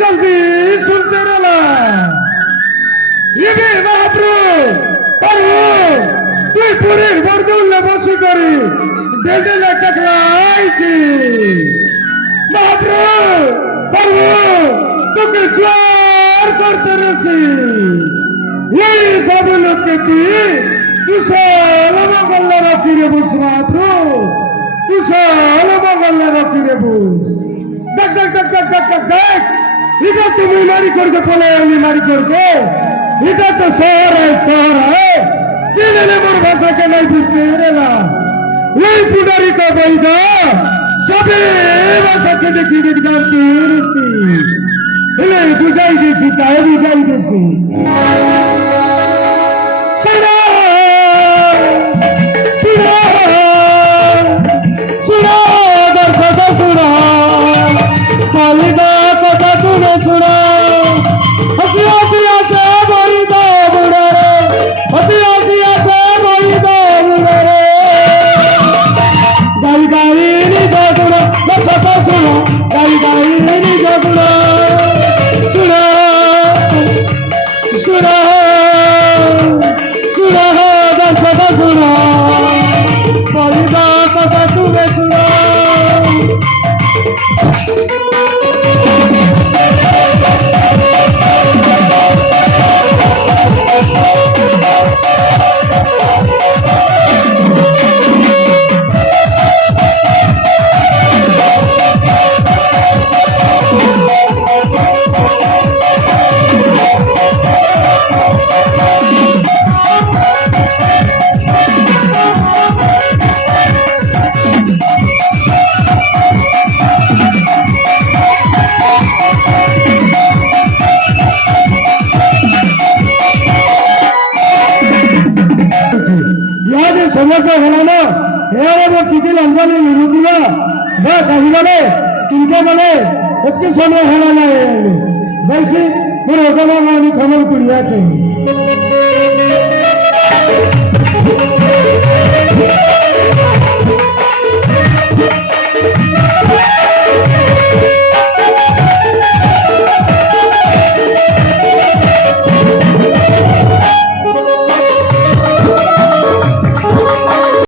জলদি শুনতে না ইবে মহাপ্রভু প্রভু তুই পুরীর বরদৌলে বসে করি ডেডেলে টাকলাইছি মহাপ্রভু প্রভু তোকে জোর করতে রয়েছি এই সব লোককে কুশল মঙ্গল রাখি রে বস মহাপ্রভু কুশল মঙ্গল রাখি রে বস দেখ দেখ দেখ দেখ দেখ দেখ দেখ এটা তুমি মারি করকে পলে আমি মারি করকে এটা তো শহর কি নেলে মোর ভাষাকে নাই বুঝতে রেলা এই পুডারিত বৈদা সবে ভাষাকে দেখি দেখলাম পেরেছি এলে বুঝাই দিয়েছি তাই বুঝাই দিয়েছি সমস্যা হলো না এর টিকিল অঞ্চলে নিরুদিলা বা কাহিবানে তিনটে মানে একটু সময় হলো না বলছি মোর ওখানে আমি খবর করিয়া